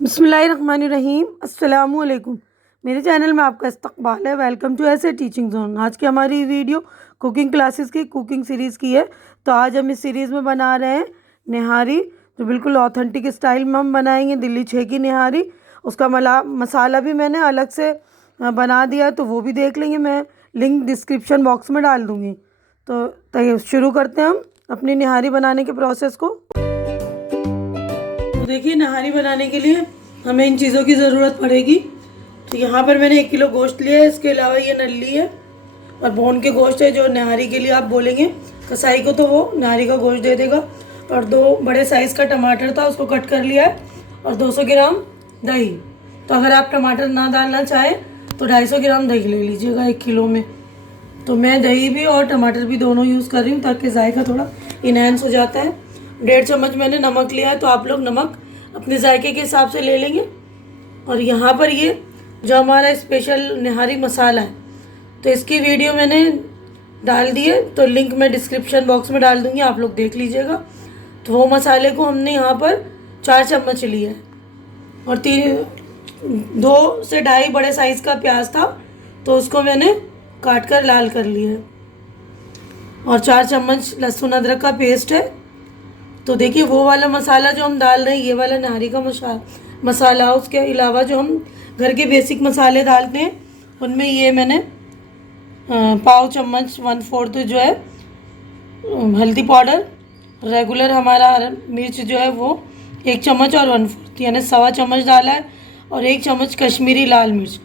बिस्मिल्लाहिर्रहमानिर्रहीम। अस्सलामुअलैकुम। मेरे चैनल में आपका इस्तकबाल है। वेलकम टू ऐसे टीचिंग जोन। आज की हमारी वीडियो कुकिंग क्लासेस की कुकिंग सीरीज़ की है। तो आज हम इस सीरीज़ में बना रहे हैं निहारी, जो बिल्कुल ऑथेंटिक स्टाइल में हम बनाएंगे, दिल्ली 6 की निहारी। उसका मसाला भी मैंने अलग से बना दिया है, तो वो भी देख लेंगे। मैं लिंक डिस्क्रिप्शन बॉक्स में डाल दूँगी। तो शुरू करते हैं हम अपनी निहारी बनाने के प्रोसेस को। तो देखिए, नहारी बनाने के लिए हमें इन चीज़ों की ज़रूरत पड़ेगी। तो यहाँ पर मैंने 1 किलो गोश्त लिया है। इसके अलावा ये नल्ली है और बोन के गोश्त है, जो नहारी के लिए आप बोलेंगे कसाई को तो वो नहारी का गोश्त दे देगा। और 2 बड़े साइज़ का टमाटर था, उसको कट कर लिया है। और 200 ग्राम दही। तो अगर आप टमाटर ना डालना चाहें तो 250 ग्राम दही ले लीजिएगा 1 किलो में। तो मैं दही भी और टमाटर भी दोनों यूज़ कर रही हूँ, ताकि जायका थोड़ा इनहेंस हो जाता है। 1.5 चम्मच मैंने नमक लिया है, तो आप लोग नमक अपने जायके के हिसाब से ले लेंगे। और यहाँ पर ये जो हमारा स्पेशल निहारी मसाला है, तो इसकी वीडियो मैंने डाल दी है, तो लिंक मैं डिस्क्रिप्शन बॉक्स में डाल दूँगी, आप लोग देख लीजिएगा। तो वो मसाले को हमने यहाँ पर 4 चम्मच लिया है। और 2 से 2.5 बड़े साइज़ का प्याज था, तो उसको मैंने काट कर लाल कर लिया है। और 4 चम्मच लहसुन अदरक का पेस्ट है। तो देखिए, वो वाला मसाला जो हम डाल रहे हैं, ये वाला नहारी का मसाला। उसके अलावा जो हम घर के बेसिक मसाले डालते हैं, उनमें ये मैंने 1/4 चम्मच 1/4 जो है हल्दी पाउडर, रेगुलर हमारा मिर्च जो है वो 1 चम्मच और 1/4 यानी 1.25 चम्मच डाला है। और 1 चम्मच कश्मीरी लाल मिर्च।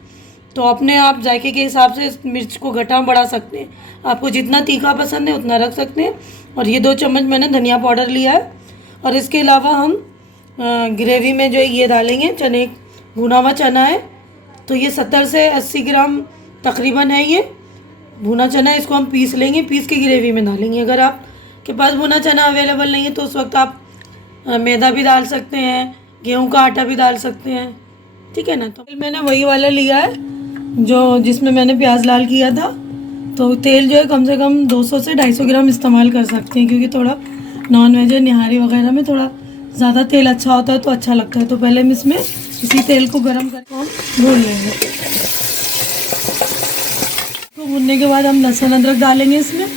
तो अपने आप जायके के हिसाब से इस मिर्च को घटा बढ़ा सकते हैं, आपको जितना तीखा पसंद है उतना रख सकते हैं। और ये 2 चम्मच मैंने धनिया पाउडर लिया है। और इसके अलावा हम ग्रेवी में जो ये डालेंगे, चने, भुना हुआ चना है। तो ये 70 से 80 ग्राम तकरीबन है ये भुना चना। इसको हम पीस लेंगे, पीस के ग्रेवी में डालेंगे। अगर आपके पास भुना चना अवेलेबल नहीं है तो उस वक्त आप मैदा भी डाल सकते हैं, गेहूँ का आटा भी डाल सकते हैं, ठीक है ना। तो मैंने वही वाला लिया है जो जिसमें मैंने प्याज लाल किया था। तो तेल जो है कम से कम 200 से 250 ग्राम इस्तेमाल कर सकते हैं, क्योंकि थोड़ा नॉन वेज निहारी वगैरह में थोड़ा ज़्यादा तेल अच्छा होता है, तो अच्छा लगता है। तो पहले हम इसमें इसी तेल को गर्म करके हम भून लेंगे। तो भूनने के बाद हम लहसुन अदरक डालेंगे इसमें,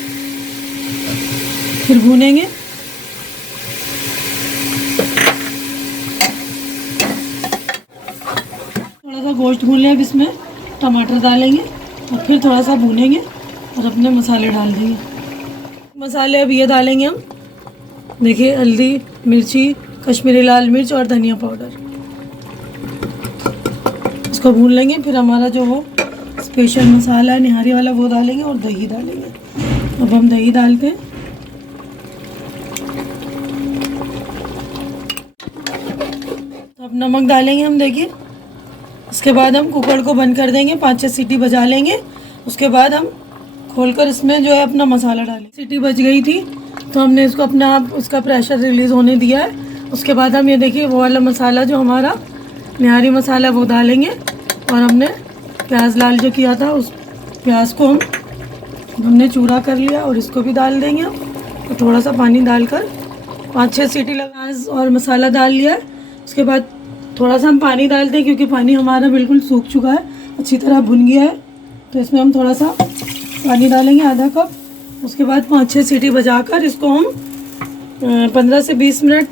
फिर भूनेंगे। थोड़ा सा गोश्त भून लिया, अब इसमें टमाटर डालेंगे और फिर थोड़ा सा भूनेंगे और अपने मसाले डाल देंगे। मसाले अब ये डालेंगे हम, देखिए, हल्दी, मिर्ची, कश्मीरी लाल मिर्च और धनिया पाउडर। इसको भून लेंगे। फिर हमारा जो वो स्पेशल मसाला है निहारी वाला, वो डालेंगे और दही डालेंगे। अब हम दही डालते हैं। तो अब नमक डालेंगे हम, देखिए। उसके बाद हम कुकर को बंद कर देंगे, 5-6 सीटी बजा लेंगे। उसके बाद हम खोलकर इसमें जो है अपना मसाला डालेंगे। सीटी बज गई थी, तो हमने इसको अपना आप उसका प्रेशर रिलीज़ होने दिया है। उसके बाद हम ये देखिए, वो वाला मसाला जो हमारा निहारी मसाला वो डालेंगे। और हमने प्याज लाल जो किया था, उस प्याज को हमने चूरा कर लिया और इसको भी डाल देंगे। और थोड़ा सा पानी डालकर 5-6 सीटी लगा और मसाला डाल लिया है। उसके बाद थोड़ा सा हम पानी डालते हैं, क्योंकि पानी हमारा बिल्कुल सूख चुका है, अच्छी तरह भुन गया है। तो इसमें हम थोड़ा सा पानी डालेंगे, आधा कप। उसके बाद 5-6 सीटी बजाकर इसको हम 15 से 20 मिनट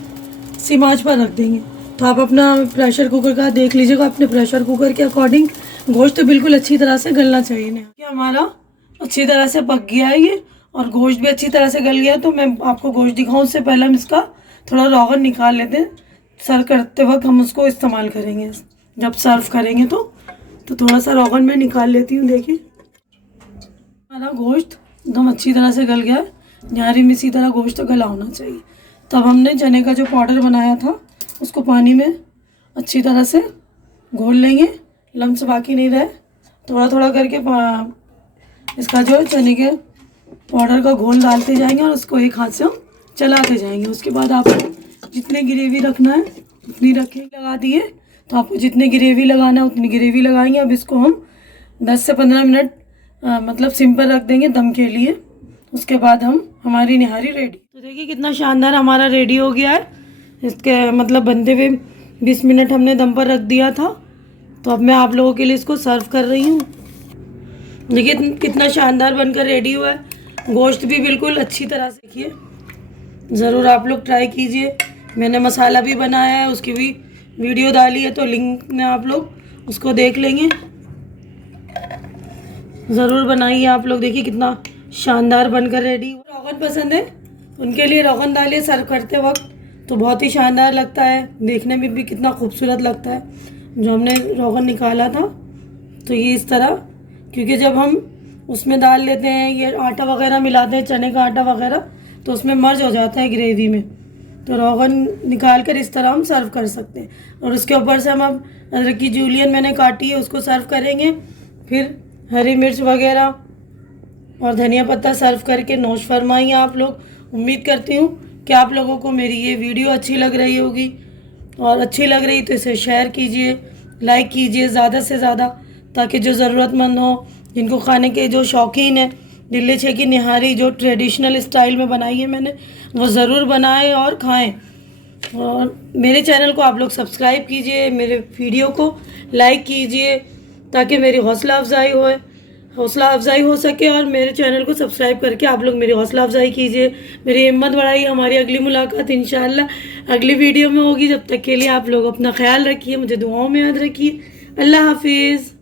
सिम आंच पर रख देंगे। तो आप अपना प्रेशर कुकर का देख लीजिएगा, अपने प्रेशर कुकर के अकॉर्डिंग। गोश्त तो बिल्कुल अच्छी तरह से गलना चाहिए। नहीं हमारा अच्छी तरह से पक गया है ये, और गोश्त भी अच्छी तरह से गल गया है। तो मैं आपको गोश्त दिखाऊँ उससे पहले हम इसका थोड़ा रोगन निकाल लेते हैं। सर्व करते वक्त हम उसको इस्तेमाल करेंगे, जब सर्व करेंगे तो थोड़ा सा रोगन में निकाल लेती हूँ। देखिए, हमारा गोश्त एकदम अच्छी तरह से गल गया है। निहारी में इसी तरह गोश्त गला होना चाहिए। तब हमने चने का जो पाउडर बनाया था, उसको पानी में अच्छी तरह से घोल लेंगे, लम्स बाकी नहीं रहे। थोड़ा थोड़ा करके इसका जो चने के पाउडर का घोल डालते जाएंगे और उसको एक हाथ से हम चलाते जाएंगे। उसके बाद आपको जितने ग्रेवी रखना है उतनी रखें। लगा दिए, तो आपको जितने ग्रेवी लगाना है उतनी ग्रेवी लगाएंगे। अब इसको हम 10 से 15 मिनट मतलब सिम पर रख देंगे दम के लिए। उसके बाद हमारी निहारी रेडी। तो देखिए कितना शानदार हमारा रेडी हो गया है। इसके मतलब बनते हुए 20 मिनट हमने दम पर रख दिया था। तो अब मैं आप लोगों के लिए इसको सर्व कर रही हूँ। देखिए कितना शानदार बनकर रेडी हुआ है। गोश्त भी बिल्कुल अच्छी तरह से, देखिए ज़रूर आप लोग ट्राई कीजिए। मैंने मसाला भी बनाया है, उसकी भी वीडियो डाली है, तो लिंक में आप लोग उसको देख लेंगे। ज़रूर बनाइए आप लोग। देखिए कितना शानदार बनकर रेडी। रोगन पसंद है उनके लिए रोगन डालिए सर्व करते वक्त, तो बहुत ही शानदार लगता है, देखने में भी कितना खूबसूरत लगता है। जो हमने रोगन निकाला था तो ये इस तरह, क्योंकि जब हम उसमें डाल लेते हैं ये आटा वगैरह मिलाते हैं, चने का आटा वगैरह, तो उसमें मर्ज हो जाता है ग्रेवी में। तो रोगन निकाल कर इस तरह हम सर्व कर सकते हैं। और उसके ऊपर से हम अब अदरक की जूलियन मैंने काटी है उसको सर्व करेंगे। फिर हरी मिर्च वगैरह और धनिया पत्ता सर्व करके नोश फरमाइए आप लोग। उम्मीद करती हूँ कि आप लोगों को मेरी ये वीडियो अच्छी लग रही होगी, और अच्छी लग रही तो इसे शेयर कीजिए, लाइक कीजिए ज़्यादा से ज़्यादा, ताकि जो ज़रूरतमंद हो, जिनको खाने के जो शौकीन है, दिल्ली छे की निहारी जो ट्रेडिशनल स्टाइल में बनाई है मैंने, वो ज़रूर बनाएं और खाएं। और मेरे चैनल को आप लोग सब्सक्राइब कीजिए, मेरे वीडियो को लाइक कीजिए, ताकि मेरी हौसला अफजाई हो सके। और मेरे चैनल को सब्सक्राइब करके आप लोग मेरी हौसला अफजाई कीजिए, मेरी हिम्मत बढ़ाइए। हमारी अगली मुलाकात इंशाल्लाह अगली वीडियो में होगी। जब तक के लिए आप लोग अपना ख्याल रखिए, मुझे दुआओं में याद रखिए। अल्लाह हाफिज़।